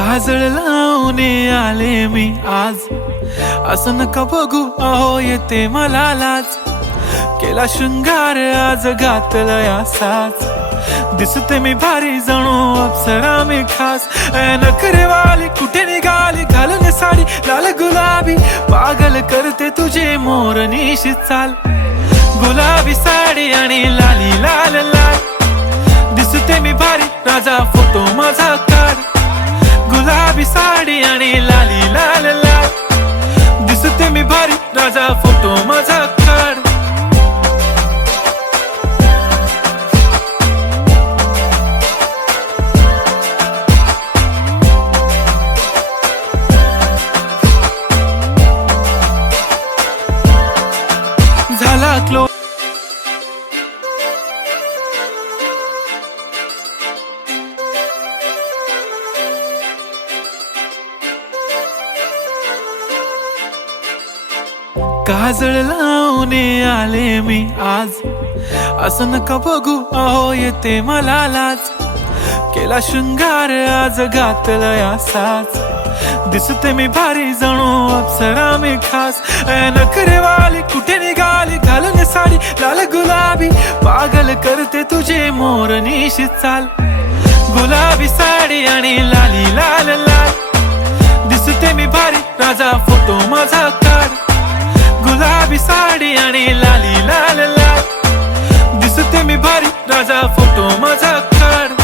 काजळ लावून आले मी आज, असं नका बघू अहो येते मला लाज. केला शृंगार आज घातला साज, दिसते मी भारी जणू अप्सरा मी खास. नखरेवाली कुठे निघाली घालून साडी लाल गुलाबी, पागल करते तुझे मोरनीशी चाल. गुलाबी साडी आणि लाली लाल लाल, दिसते मी भारी राजा फोटो माझा काढ. गुलाबी साडी आणि लाली लाल लाल, दिसते मी भारी राजा फोटो माझा काढ. झाला क्लो काजळ लावून आले मी आज, असं नका बघू अहो येते मला लाज. केला शृंगार आज घातला साज, दिसते मी भारी जणू अप्सरा मी खास. नखरेवाली कुठे निघाली घालून साडी लाल गुलाबी, पागल करते तुझे मोरनीशी चाल. गुलाबी साडी आणि लाली लाल लाल, दिसते मी भारी राजा फोटो माझा काढ. गुलाबी साडी आणि लाली लाल लाल, दिसते मी भारी राजा फोटो माझा काढ.